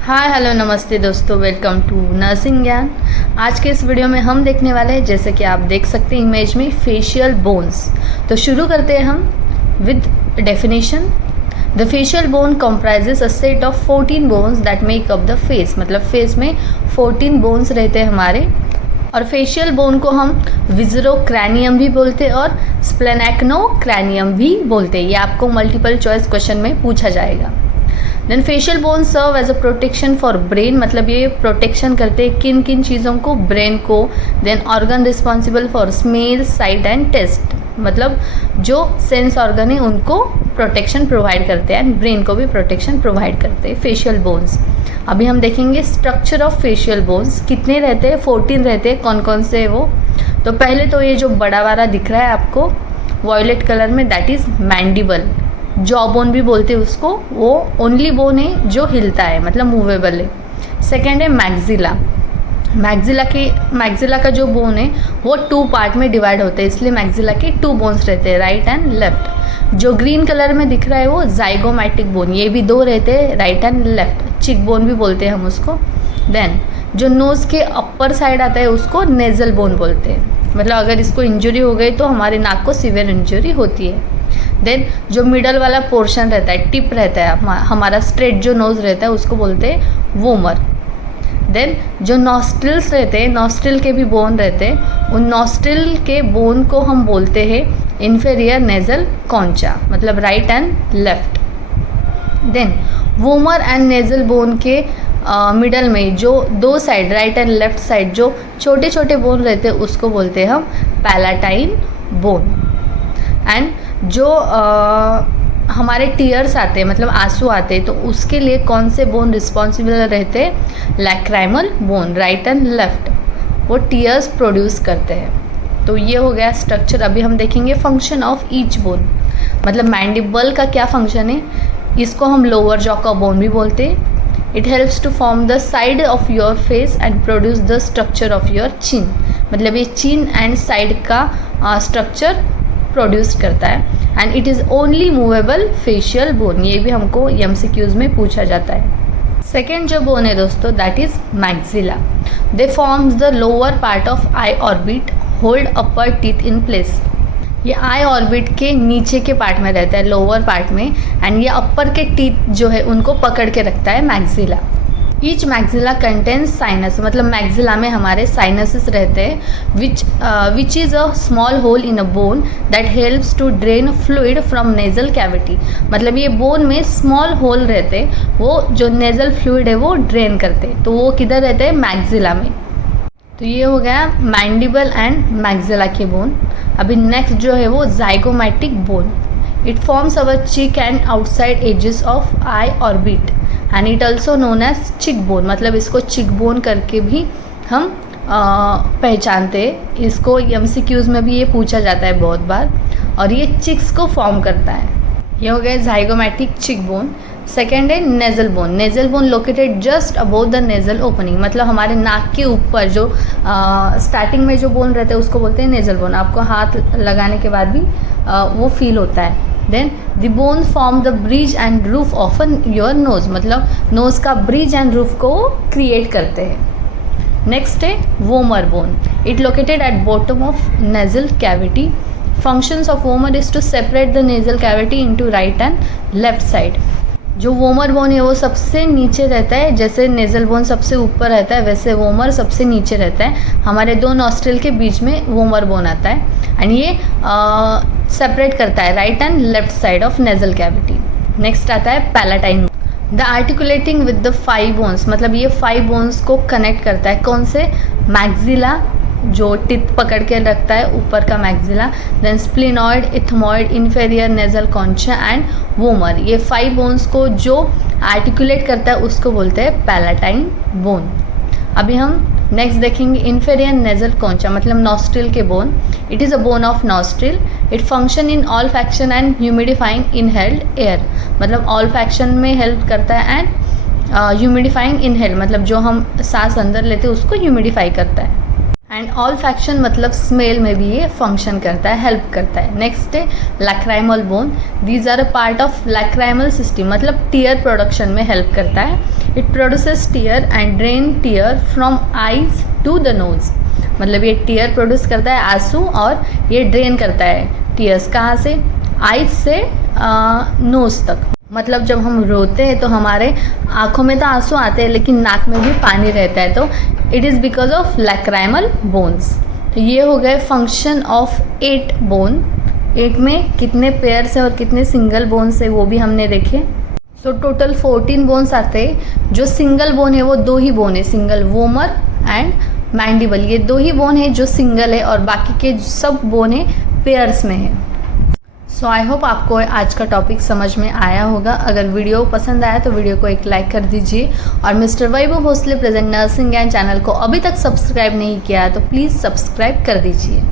Hi hello नमस्ते दोस्तों, welcome to nursing ज्ञान। आज के इस वीडियो में हम देखने वाले हैं, जैसे कि आप देख सकते हैं इमेज में, फेशियल बोन्स। तो शुरू करते हैं हम with definition. The facial bone comprises a set of 14 bones that make up the face. मतलब फेस में 14 बोन्स रहते हैं हमारे। और फेशियल बोन को हम विजरोक्रैनियम भी बोलते हैं और स्प्लेनेक्नोक्रैनियम भी बोलते हैं। ये आपको मल्टीपल चॉइस क्वेश्चन में पूछा जाएगा। Then facial bone serve as a protection for brain. मतलब ये प्रोटेक्शन करते हैं किन किन चीज़ों को? ब्रेन को। Then organ responsible for smell, sight and taste. मतलब जो सेंस ऑर्गन है उनको प्रोटेक्शन प्रोवाइड करते हैं एंड ब्रेन को भी प्रोटेक्शन प्रोवाइड करते हैं फेशियल बोन्स। अभी हम देखेंगे स्ट्रक्चर ऑफ फेशियल बोन्स। कितने रहते हैं? 14 रहते हैं। कौन कौन से है वो? तो पहले तो ये जो बड़ा वाला दिख रहा है आपको वॉयलेट कलर में, that is mandible. Jaw bone भी बोलते हैं उसको। वो ओनली बोन है जो हिलता है, मतलब मूवेबल है। सेकेंड है मैग्जिला। मैग्जिला का जो बोन है वो 2 पार्ट में डिवाइड होता है, इसलिए मैग्जिला के 2 बोन्स रहते हैं, राइट एंड लेफ्ट। जो ग्रीन कलर में दिख रहा है वो जाइगोमैटिक बोन, ये भी 2 रहते हैं, राइट एंड लेफ्ट। चिक बोन भी बोलते हैं हम उसको। देन जो नोज़ के अपर साइड आता है उसको नेजल बोन बोलते हैं। मतलब अगर इसको इंजरी हो गई तो हमारे नाक को सीवियर इंजरी होती है। देन जो मिडल वाला पोर्शन रहता है, टिप रहता है हमारा, स्ट्रेट जो नोज़ रहता है उसको बोलते हैं वोमर। देन जो नॉस्ट्रिल्स रहते हैं, नॉस्ट्रिल के भी बोन रहते हैं, उन नॉस्ट्रिल के बोन को हम बोलते हैं इन्फेरियर नेजल कॉन्चा, मतलब right and left. Then vomer and nasal bone के मिडल में जो 2 side, right and left side, जो छोटे छोटे बोन रहते हैं उसको बोलते हैं हम पैलाटाइन बोन। एंड जो हमारे टीयर्स आते हैं, मतलब आंसू आते हैं, तो उसके लिए कौन से बोन रिस्पॉन्सिबल रहते हैं? Lacrimal bone, right and left. वो टीयर्स प्रोड्यूस करते हैं। तो ये हो गया स्ट्रक्चर। अभी हम देखेंगे फंक्शन ऑफ ईच बोन। मतलब मैंडिबल का क्या फंक्शन है? इसको हम लोअर जॉ का बोन भी बोलते हैं। It helps to form the side of your face and produce the structure of your chin. मतलब ये चिन एंड साइड का स्ट्रक्चर प्रोड्यूस करता है। And it is only movable facial bone. ये भी हमको MCQs में पूछा जाता है। सेकेंड जो बोन है दोस्तों, that is maxilla. They forms the lower part of eye orbit, hold upper teeth in place. ये आई ऑर्बिट के नीचे के पार्ट में रहता है, लोअर पार्ट में, एंड ये अपर के टीथ जो है उनको पकड़ के रखता है maxilla. Each maxilla contains sinus. मतलब मैग्जिला में हमारे साइनसेस रहते हैं, which is a small hole in a bone that helps to drain fluid from nasal cavity. मतलब ये बोन में स्मॉल होल रहते हैं, वो जो नेजल फ्लूइड है वो ड्रेन करते हैं। तो वो किधर रहते हैं? मैग्जिला में। तो ये हो गया मैंडिबल एंड मैग्जिला के बोन। अभी नेक्स्ट जो है वो zygomatic bone. It forms our cheek and outside edges of eye orbit and it also known as cheek bone. मतलब इसको चिक बोन करके भी हम पहचानते हैं। इसको MCQs में भी ये पूछा जाता है बहुत बार। और ये चिक्स को फॉर्म करता है। ये हो गया जाइगोमैटिक चिक बोन। सेकेंड है nasal bone. Nasal bone located just above the nasal opening. मतलब हमारे नाक के ऊपर जो स्टार्टिंग में जो बोन रहता है उसको बोलते हैं नेजल बोन। आपको हाथ लगाने के बाद भी वो फील होता है। Then the bone form the bridge and roof of your nose. मतलब नोज का ब्रिज एंड रूफ को क्रिएट करते हैं। नेक्स्ट है vomer bone. It located at bottom of nasal cavity. Functions of vomer is to separate the nasal cavity into right and left side. जो vomer bone है वो सबसे नीचे रहता है। जैसे नेजल बोन सबसे ऊपर रहता है, वैसे वोमर सबसे नीचे रहता है। हमारे 2 नॉस्ट्रिल के बीच में वोमर बोन आता है एंड ये सेपरेट करता है right and left side of nasal cavity. Next आता है palatine. The articulating with the 5 bones. मतलब ये 5 बोन्स को कनेक्ट करता है। कौन से? मैग्जिला, जो टिथ पकड़ के रखता है ऊपर का maxilla. Then sphenoid, ethmoid, inferior nasal concha and vomer. ये 5 बोन्स को जो आर्टिकुलेट करता है उसको बोलते हैं पैलाटाइन बोन। अभी हम नेक्स्ट देखेंगे इन्फेरियर नेजल कॉन्चा। मतलब नॉस्ट्रिल के bone. It is a bone of nostril. It function in olfaction and humidifying inhaled air. मतलब ऑल्फैक्शन में हेल्प करता है एंड ह्यूमिडिफाइंग इनहेल। मतलब जो हम सांस अंदर लेते हैं उसको ह्यूमिडिफाई करता है। एंड ऑल फैक्शन मतलब स्मेल में भी ये फंक्शन करता है, हेल्प करता है। नेक्स्ट है lacrimal bone. These are a part of lacrimal system, मतलब टीयर प्रोडक्शन में हेल्प करता है। It produces tear and drain tear from eyes to the nose, मतलब ये टीयर प्रोड्यूस करता है आंसू और ये ड्रेन करता है टीयर्स कहाँ से, आईज से नोज तक। मतलब जब हम रोते हैं तो हमारे आँखों में तो आंसू आते हैं लेकिन नाक में भी पानी रहता है, तो it is because of lacrimal bones. तो ये हो गए फंक्शन ऑफ 8 बोन। 8 में कितने पेयर्स है और कितने सिंगल बोन्स है वो भी हमने देखे। सो टोटल 14 बोन्स आते हैं। जो सिंगल बोन है वो 2 ही बोन है, सिंगल वोमर एंड मैंडिबल, ये 2 ही बोन है जो सिंगल है और बाकी के सब बोन है पेयर्स में है। सो आई होप आपको आज का टॉपिक समझ में आया होगा। अगर वीडियो पसंद आया तो वीडियो को एक लाइक कर दीजिए और मिस्टर वैभव भोसले प्रेजेंट नर्सिंग ज्ञान चैनल को अभी तक सब्सक्राइब नहीं किया है तो प्लीज़ सब्सक्राइब कर दीजिए।